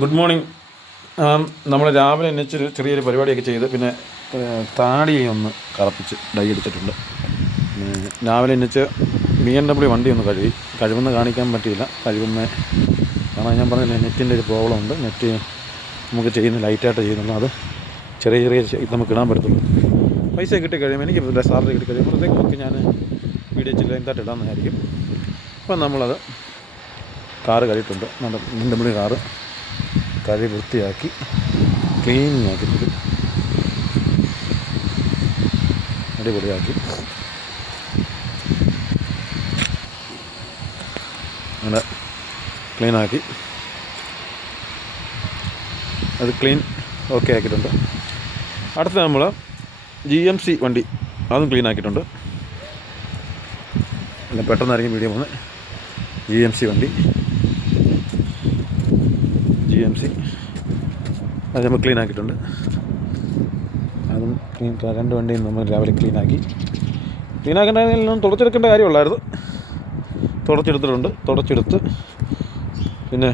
Good morning. നമ്മൾ രാവിലെ എന്നുവെച്ചൊരു ചെറിയൊരു പരിപാടിയൊക്കെ ചെയ്ത് പിന്നെ താടി ഒന്ന് കറപ്പിച്ച് ഡൈ അടിച്ചിട്ടുണ്ട്. രാവിലെ എന്നുവെച്ച് BMW വണ്ടി ഒന്ന് കഴിവെന്ന് കാണിക്കാൻ പറ്റിയില്ല. കാരണം ഞാൻ പറഞ്ഞില്ല, നെറ്റിൻ്റെ ഒരു പ്രോബ്ലം ഉണ്ട്. നെറ്റ് നമുക്ക് ചെയ്യുന്ന ലൈറ്റായിട്ട് ചെയ്യുന്നുള്ളൂ. അത് ചെറിയ നമുക്ക് ഇടാൻ പറ്റത്തുള്ളൂ. പൈസ കിട്ടിക്കഴിയുമ്പോൾ എനിക്ക് സാലറി കിട്ടിക്കഴിയുമ്പോഴത്തേക്കൊക്കെ ഞാൻ വീഡിയോ ചെയ്ത് എന്തായിട്ട് ഇടാമെന്നായിരിക്കും. അപ്പം നമ്മളത് കാറ് കഴിയിട്ടുണ്ട്. BMW കാറ് കഴുകി വൃത്തിയാക്കി ക്ലീനിങ് ആക്കിയിട്ടുണ്ട്. അടിപൊളിയാക്കി അങ്ങനെ ക്ലീനാക്കി അത് ഓക്കെ ആക്കിയിട്ടുണ്ട്. അടുത്ത നമ്മൾ GMC വണ്ടി അതും ക്ലീൻ ആക്കിയിട്ടുണ്ട്. അല്ല, പെട്ടെന്നായിരിക്കും വീഡിയോ പോകുന്നത്. GMC വണ്ടി അത് നമ്മൾ ക്ലീൻ ആക്കിയിട്ടുണ്ട്. അതും രണ്ട് വണ്ടിയും നമ്മൾ രാവിലെ ക്ലീനാക്കി. ക്ലീനാക്കേണ്ടതിനും തുടച്ചെടുക്കേണ്ട കാര്യമുള്ളായിരുന്നു. തുടച്ചെടുത്ത് പിന്നെ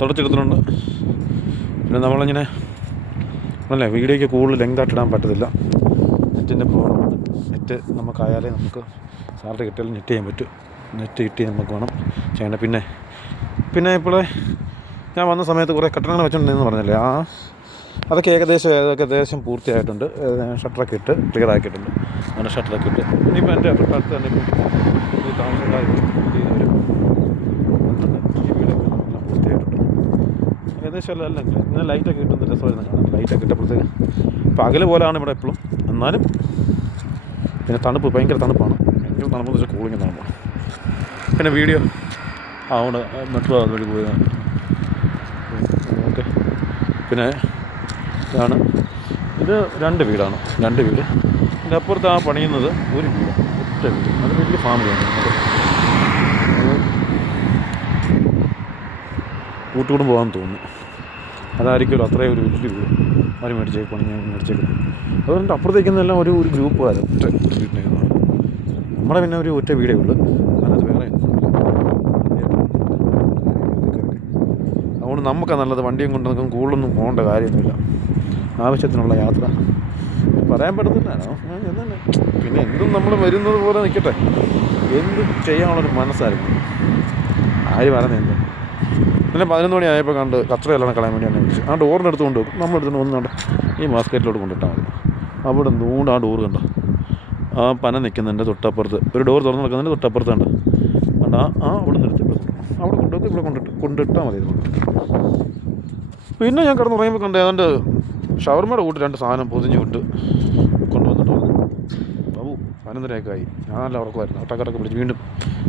തുടച്ചെടുത്തിട്ടുണ്ട്. പിന്നെ നമ്മളിങ്ങനെ അല്ലേ, വീഡിയോയ്ക്ക് കൂടുതൽ ലെങ്തായിട്ട് ഇടാൻ പറ്റത്തില്ല. നെറ്റിൻ്റെ പ്രോബ്ലം ഉണ്ട്. നെറ്റ് നമുക്കായാലേ നമുക്ക് സാലറി കിട്ടിയാലും നെറ്റ് ചെയ്യാൻ പറ്റും. നെറ്റ് കിട്ടി നമുക്ക് വേണം ചെയ്യണം. പിന്നെ ഇപ്പോൾ ഞാൻ വന്ന സമയത്ത് കുറേ കെട്ടിടങ്ങൾ വെച്ചിട്ടുണ്ടെന്ന് പറഞ്ഞല്ലേ, അതൊക്കെ ഏകദേശം പൂർത്തിയായിട്ടുണ്ട്. ഷട്ടറൊക്കെ ഇട്ട് ക്ലിയർ ആക്കിയിട്ടുണ്ട്. അങ്ങനെ ഷട്ടറൊക്കെ ഇട്ട് ഇനിയിപ്പോൾ എൻ്റെ തൊട്ടടുത്ത് തന്നെ ഈ താമസക്കാർ ചെയ്യുന്നവർ ഈ വീടൊക്കെ എല്ലാം പൂർത്തിയായിട്ടുണ്ട്. ഏകദേശം എല്ലാം ഇങ്ങനെ ലൈറ്റൊക്കെ കിട്ടുന്ന രസമായിരുന്നു കാണാൻ. ലൈറ്റൊക്കെ ഇട്ടപ്പോഴത്തേക്ക് പകൽ പോലെയാണ് ഇവിടെ എപ്പോഴും. എന്നാലും പിന്നെ ഭയങ്കര തണുപ്പാണ്. ഭയങ്കര തണുപ്പെന്ന് വെച്ചാൽ കൂളിങ് തണുപ്പാണ്. പിന്നെ വീഡിയോ അവിടെ മെട്രോ അതുവഴി പോയി. ഓക്കെ. പിന്നെ ഇത് രണ്ട് വീടാണ്. ഇതിൻ്റെ അപ്പുറത്ത് പണിയുന്നത് ഒരു വീട്, ഒറ്റ വീട്. അത് വലിയ ഫാമിലിയാണ്. കൂട്ടുകൂടും പോകാൻ തോന്നുന്നു. അതായിരിക്കുമല്ലോ അത്രയും ഒരു വലിയ വീട് അവർ മേടിച്ചേക്കുന്നത്. അതുകൊണ്ട് അപ്പുറത്തേക്കുന്നതെല്ലാം ഒരു ഗ്രൂപ്പുകാർ ഒറ്റ വീട്ടിലേക്ക്. നമ്മുടെ പിന്നെ ഒരു ഒറ്റ വീടേ ഉള്ളൂ. അതിനകത്ത് വേറെ അതുകൊണ്ട് നമുക്ക് നല്ലത്. വണ്ടിയും കൊണ്ട് നമുക്ക് കൂടുതലൊന്നും പോകേണ്ട കാര്യമൊന്നുമില്ല. ആവശ്യത്തിനുള്ള യാത്ര പറയാൻ പറ്റത്തില്ലാണോ എന്നല്ലേ. പിന്നെ എന്തും നമ്മൾ വരുന്നത് പോലെ നിൽക്കട്ടെ. എന്തും ചെയ്യാനുള്ളൊരു മനസ്സായിരിക്കും. ആര് പറയുന്നത് എന്ത്. പിന്നെ 11 മണി ആയപ്പോൾ കണ്ട് കച്ചറയെല്ലാം കളയാൻ വേണ്ടി എന്നെ വിളിച്ചു. ആ ഡോറിൻ്റെ അടുത്ത് കൊണ്ടുപോകും. നമ്മളെടുത്ത് ഒന്നുകൊണ്ട് ഈ ബാസ്ക്കറ്റിലോട്ട് കൊണ്ടിട്ടാൽ മതി. അവിടെ നൂണ്ട് ആ ഡോറ് കണ്ടോ, ആ പന നിൽക്കുന്നതിൻ്റെ തൊട്ടപ്പുറത്ത് ഒരു ഡോർ തുറന്ന് നിൽക്കുന്നതിൻ്റെ തൊട്ടപ്പുറത്ത് കണ്ടോ. അവിടെ നിർത്തി അവിടെ കൊണ്ടിട്ടാൽ മതി. പിന്നെ ഞാൻ കിടന്നുറങ്ങുമ്പോൾ കണ്ട് ഏതാണ്ട് ഷവർമയുടെ കൂട്ട് 2 സാധനം പൊതിഞ്ഞ് വിട്ട് കൊണ്ടുവന്നിട്ട് ബാബു 11:30 ആയി. ഞാൻ നല്ല ഉറക്കമായിരുന്നു. ഒട്ടക്കടക്ക് പിടിച്ച് വീണ്ടും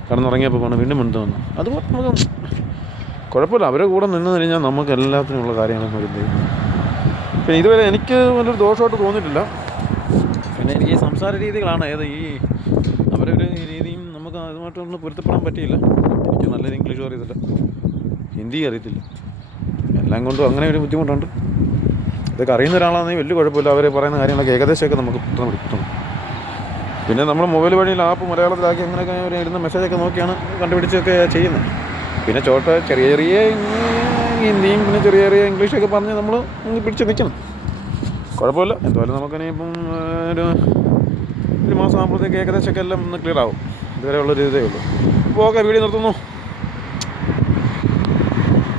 കിടന്നുറങ്ങിയപ്പോൾ വീണ്ടും വന്നു. അതുപോലെ നമുക്ക് കുഴപ്പമില്ല. അവരെ കൂടെ നിന്ന് കഴിഞ്ഞാൽ നമുക്ക് എല്ലാത്തിനുള്ള കാര്യങ്ങളും ഒരു ചെയ്യും. പിന്നെ ഇതുവരെ എനിക്ക് നല്ലൊരു ദോഷമായിട്ട് തോന്നിയിട്ടില്ല. പിന്നെ എനിക്ക് ഈ സംസാര രീതികളാണ് അവരൊരു രീതിയും നമുക്ക് അതുമായിട്ടൊന്നും പൊരുത്തപ്പെടാൻ പറ്റിയില്ല. എനിക്ക് നല്ലൊരു ഇംഗ്ലീഷും അറിയത്തില്ല, ഹിന്ദി അറിയത്തില്ല. എല്ലാം കൊണ്ടും അങ്ങനെ ഒരു ബുദ്ധിമുട്ടുണ്ട്. ഇതൊക്കെ അറിയുന്ന ഒരാളാണെങ്കിൽ വലിയ കുഴപ്പമില്ല. അവർ പറയുന്ന കാര്യങ്ങളൊക്കെ ഏകദേശമൊക്കെ നമുക്ക് കിട്ടും. പിന്നെ നമ്മൾ മൊബൈൽ വഴിയിൽ ആപ്പ് മലയാളത്തിലാക്കി അങ്ങനെയൊക്കെ അവർ ഇടുന്ന മെസ്സേജൊക്കെ നോക്കിയാണ് കണ്ടുപിടിച്ചൊക്കെ ചെയ്യുന്നത്. പിന്നെ ചെറിയ ഹിന്ദിയും പിന്നെ ചെറിയ ഇംഗ്ലീഷൊക്കെ പറഞ്ഞ് നമ്മൾ പിടിച്ച് നിൽക്കണം. കുഴപ്പമില്ല. എന്തായാലും നമുക്കിനിയിപ്പം ഒരു മാസം ആകുമ്പോഴത്തേക്ക് ഏകദേശമൊക്കെ എല്ലാം ഒന്ന് ക്ലിയർ ആവും. ഇതുവരെ ഉള്ളൊരു ഇതേ ഉള്ളൂ. അപ്പോൾ ഓക്കെ, വീഡിയോ നിർത്തുന്നു.